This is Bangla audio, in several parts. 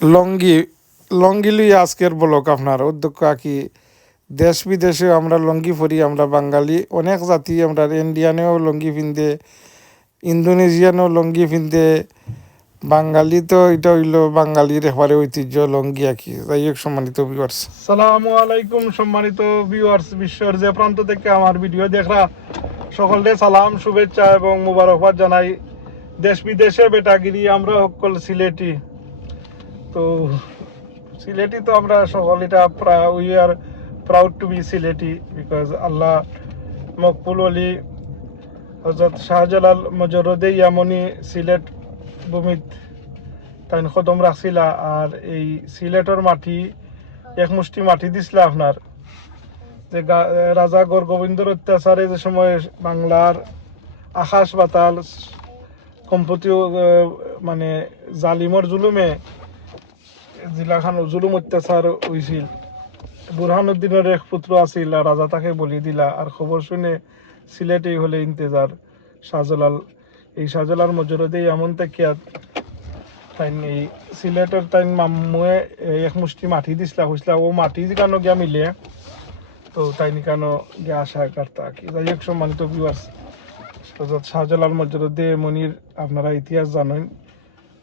লঙ্গি লঙ্গি লুই আজকের ব্লক আপনার উদ্যোগ কি দেশ বিদেশে আমরা লঙ্গি পরি আমরা বাঙালি অনেক জাতি আমরা ইন্ডিয়ানেও লঙ্গি পিনতে ইন্দোনেশিয়ানও লঙ্গি পিনতে বাঙালি তো এটা হইলো বাঙালির এবারে ঐতিহ্য লঙ্গি আঁকি যাই হোক সম্মানিত ভিউয়ার্স। সালামু আলাইকুম সম্মানিত ভিউয়ার্স, বিশ্বের যে প্রান্ত থেকে আমার ভিডিও দেখরা সকলকে সালাম শুভেচ্ছা এবং মুবারকবাদ জানাই। দেশ বিদেশে বেটাগিরি আমরা সকল সিলেটি, তো সিলেটি তো আমরা সকল এটা we are proud to be Sylheti because আল্লাহ মকবুল আলী হজরত শাহজালাল মজরুদে ইয়ামনি সিলেট ভূমিত তাই কদম রাখছিলা। আর এই সিলেটের মাটি এক মুষ্টি মাটি দিছিল আপনার যে রাজা গড়গোবিন্দর অত্যাচারে যে সময় বাংলার আকাশ বাতাল সম্পত্তি মানে জালিমর জুলুমে জিলাখান জুলুম অত্যাচার হয়েছিল। বুরহানুদ্দিনের এক পুত্র আছিল, রাজা তাকে বলি দিলা। আর খবর শুনে সিলেটেই হলে ইন্তেজার শাহজালাল। এই শাহজালাল মজরুদে এমন তাকিয়া তাই এই সিলেটের তাই মামুয়ে এক মুষ্টি মাটি দিছিলা হইসলা ও মাটি কেন গিয়া মিলে তো তাই কেন গিয়া আশা কার্তা কি যাই হোক সম্মানিত ভিউয়ার্স, শাহজালাল মজরুদে মনির আপনারা ইতিহাস জানেন।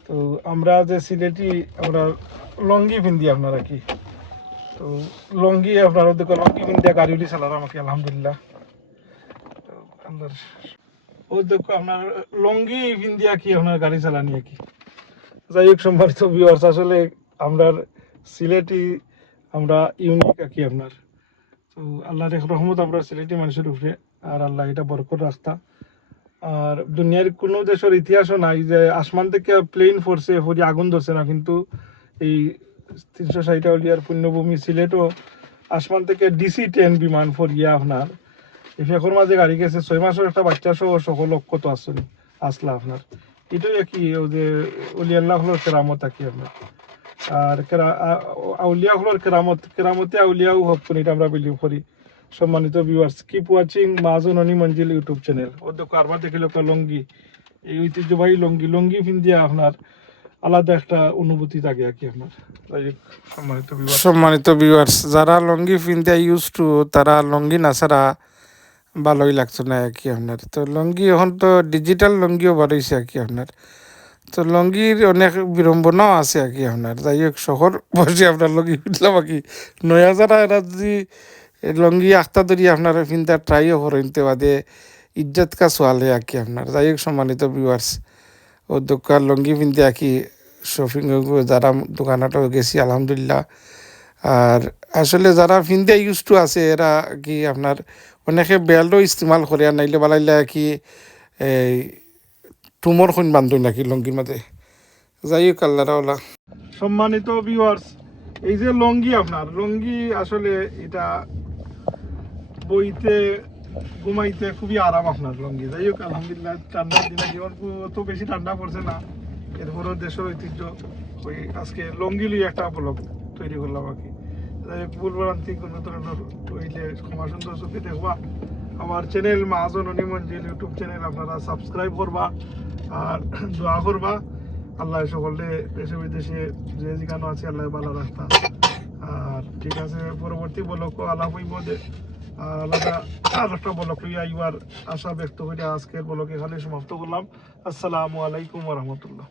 তো আমরা যে সিলেটি আমরা লঙ্গি পিন্দি আপনারা কি তো লঙ্গি আপনারা দেখো লঙ্গি পিন্দিয়া গাড়ি উঠি চালার আমাকে আলহামদুলিল্লাহ। তো আল্লাহর ও দেখো আপনার লঙ্গি পিন্দিয়া কি আপনার গাড়ি চালানি কি যাই হোক সম্মানিত ভিউয়ার্স, আসলে আমরা সিলেটি আমরা ইউনিক আর কি আপনার। তো আল্লাহর রহমত আমরা সিলেটি মানুষের উপরে, আর আল্লাহ এটা বরকত রাস্তা। আর দুনিয়ার কোনো দেশের ইতিহাসও নাই যে আসমান থেকে প্লেন ফোর্সে হরি আগুন ধরছে না, কিন্তু এই 360 উলিয়ার পুণ্যভূমি সিলেটও আসমান থেকে DC-10 বিমান ফরিয়া আপনার এফেকর মাঝে গাড়ি গেছে 6 মাসের একটা বাচ্চা সহ সকল কত আসলা আপনার। এটাই কি যে উলিয়াল্লাহ হলোর কেরামত আর কি আপনার। আর আউলিয়া হলোর কেরামতে আউলিয়াও হোক এটা আমরা বিলিভ করি। সম্মানিত ভিউয়ার্স, কিপ ওয়াচিং মাজন অনি মঞ্জিল ইউটিউব চ্যানেল। ও দেখো আরবার দেখে লোক লঙ্গি, এই ঐতিহ্যবাহী লঙ্গি পিন্দিয়া আপনার আলাদা একটা অনুভূতি থাকে আর কি আপনার। সম্মানিত ভিউয়ার্স, যারা লঙ্গি পিন্দিয়া ইউজ টু তারা লঙ্গি না ছাড়া ভালোই লাগতো না আর কি আপনার। তো লঙ্গি এখন তো ডিজিটাল লঙ্গিও বাড়াইছে আর কি আপনার। তো লঙ্গির অনেক বিড়ম্বনাও আছে আর কি আপনার। যাই হোক শহর বসে আপনার লঙ্গি পিনলাম আর কি নয়া যারা এরা যদি লঙ্গি আখতা ধরি আপনার পিনতে ট্রাইও করেনতে বাদে ইজ্জত কা সোয়ালে আর কি আপনার। যাই হোক সম্মানিত ভিউয়ার্স, ও দোকান লঙ্গি পিনতে আর কি শপিং যারা দোকানটা গেছি আলহামদুলিল্লাহ। আর আসলে যারা পিনতে ইউজ টু আছে এরা কি আপনার অনেকে বেল্টও ইস্তেমাল করে, আর নাইলে বালাইলে কি এই টুমর খুন বান্ধই নাকি লঙ্গির মাঝে। যাই হোক আল্লাহরা। সম্মানিত ভিউয়ার্স, এই যে লঙ্গি আপনার লঙ্গি আসলে এটা বইতে ঘুমাইতে খুবই আরাম আপনার লঙ্গি। যাই হোক আলহামদুলিল্লাহ, ঠান্ডার দিনে জীবন তো বেশি ঠান্ডা পড়ছে না, এরপরও দেশের ঐতিহ্য ওই আজকে লঙ্গি লই একটা ব্লগ তৈরি করলাম আর কি। যাই হোক ভুলভ্রান্তি কোনো ধরনের হইলে ক্ষমা সুন্দর চোখে দেখবা। আমার চ্যানেল মাহাজন অনি মঞ্জিল ইউটিউব চ্যানেল আপনারা সাবস্ক্রাইব করবা আর দোয়া করবা। আল্লাহ সকলে দেশে বিদেশে যে যেখানে আছে আল্লাহ ভালো রাস্তা। আর ঠিক আছে, পরবর্তী ব্লগ আলাপ হইব আলাদা আর একটা ব্লগ লইয়া আইবার আশা ব্যক্ত করে আজকের ব্লগ এখানে সমাপ্ত করলাম। আসসালামু আলাইকুম ওয়া রাহমাতুল্লাহ।